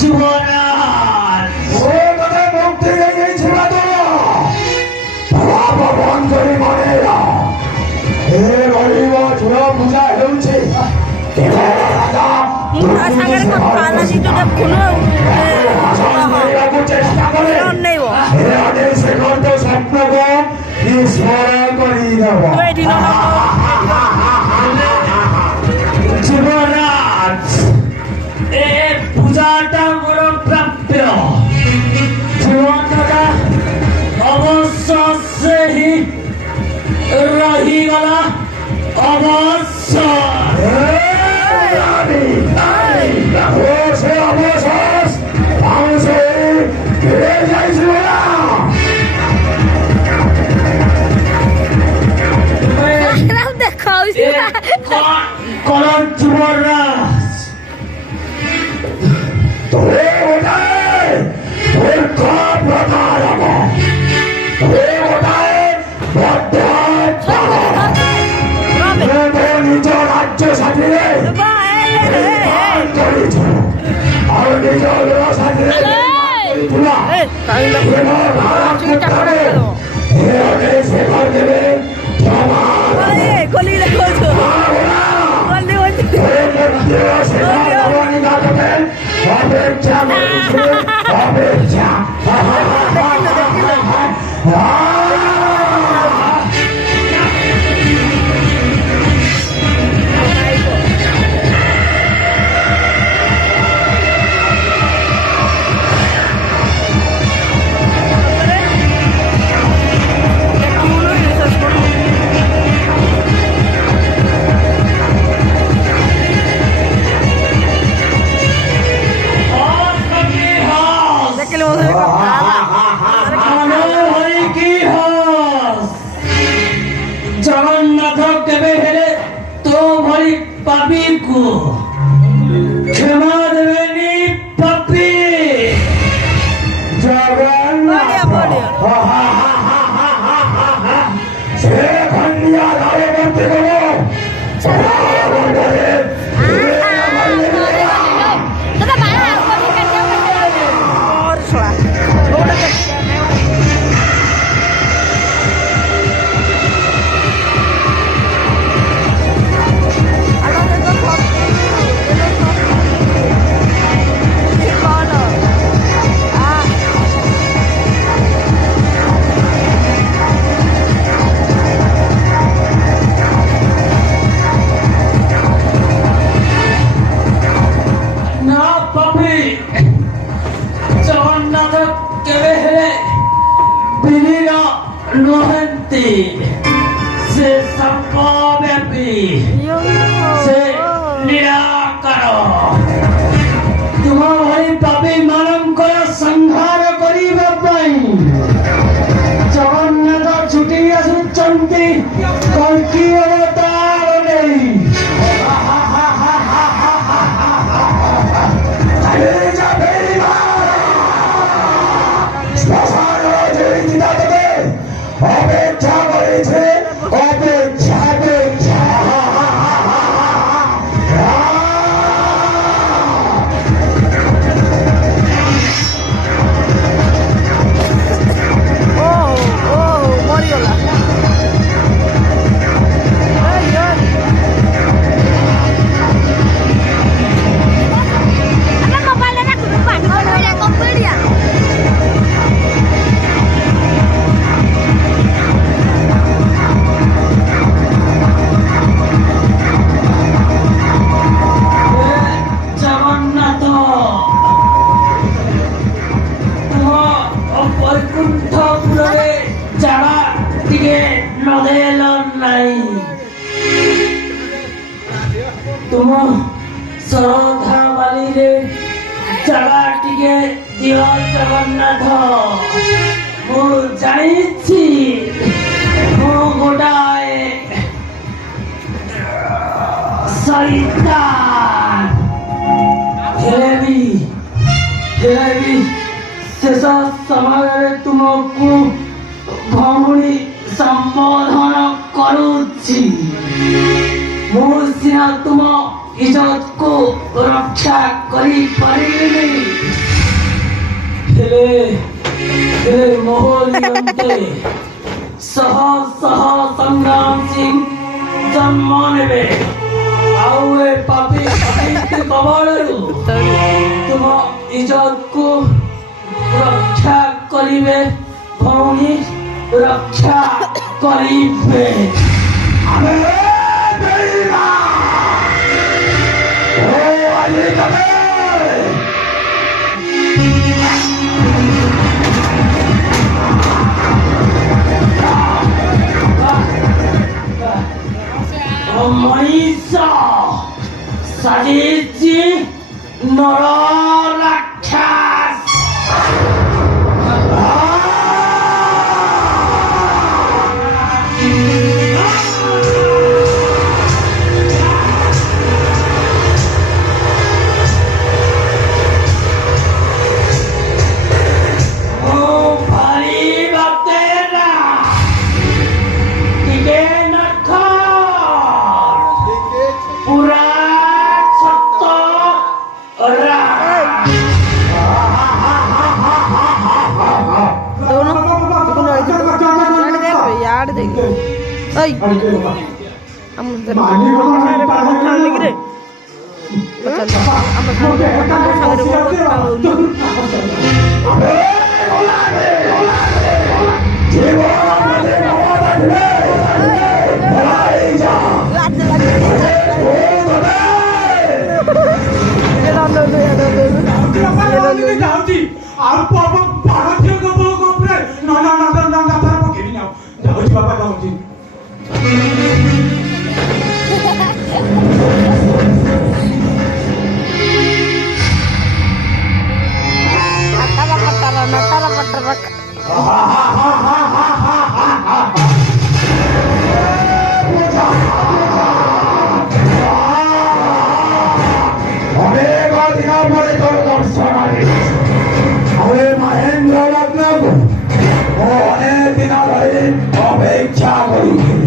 যুবরাজ ও কথা মুক্তি গিয়েছিল তো বাবা বন্ধুরি মনে এ গরিব ছোট পূজা ହେଉଛି সাগরে কত পালা দিতে কোনো চেষ্টা করে নেইব সে ঘন্ট স্বপ্নকে স্মরণ করিয়ে দেব যুবরাজ এ পূজাটা বড় প্রাপ্য জীবনটা অবশ্য সেই রহিগলা অবশ্য সে অবশেষ মানুষে ফিরে যাইছিল না দেখা করণ যুবরাজ তোরে ওটায় তোর প্রকার তোরে ওটায় নিজ রাজ্য সাজিয়ে করেছ আর নিজ সাজিয়ে সেবার দেবে গলি দেখো অপেক্ষা অপেক্ষা জগন্নাথ কেবে হেলে তো ভরি পাপিକୁ ক্ষমা দেবেনি পাপি জগন্নাথ সে খন্ডিয়া ধারে করতে গেল না পাপি জগন্নাথ কেবে হেলে বিলীন নহেন্তি ସେ ସର୍ବବ୍ୟାପୀ ସେ ନିରାକାର ତୁମ ଭଳି ପାପୀ ମାନଙ୍କର ସଂହାର କରିବା ପାଇଁ ଜଗନ୍ନାଥ ଛୁଟି ଆସୁଛନ୍ତି କଳ୍କି ଅବତାର ନେଇ অপেক্ষা করেছে অপেক্ষা অপেক্ষা মরিগলা ଜଗନ୍ନାଥ ତୁମ ବୈକୁଣ୍ଠପୁରରେ ଜାଗା ଟିକେ ନଦେଲ ନାହିଁ ତୁମ ଶ୍ରଦ୍ଧା ବାଲିରେ ଜାଗା ଟିକେ ଦିଅ ଜଗନ୍ନାଥ ମୁଁ ଜାଣିଛି ମୁଁ ଗୋଟାଏ ସୈତାନ ହେଲେ ବି ଶେଷ ସମୟରେ ତୁମକୁ ଭଉଣୀ ସମ୍ବୋଧନ କରୁଛି ମୁଁ ସିନା ତୁମ ଇଜ୍ଜତକୁ ରକ୍ଷା କରିପାରିବିନି অন্তে সহ সহ সংগ্রাম সিং জন্ম নেবে ଆଉ ଏ ପାପି କବଳରୁ ତୁମ ଇଜ୍ଜତକୁ ରକ୍ଷା କରିବେ ଭଉଣୀ ରକ୍ଷା କରିବେ ଆମେ ଦେଇବା ଓ ଆଜି ତମେ ମଣିଷ ସାଜିଛି ନର ରାକ୍ଷସ यार देख ओय हम चल ମହେନ୍ଦ୍ର ରତ୍ନକୁ ଅନେକ ଦିନ ଧରି ଅପେକ୍ଷା କରୁଛି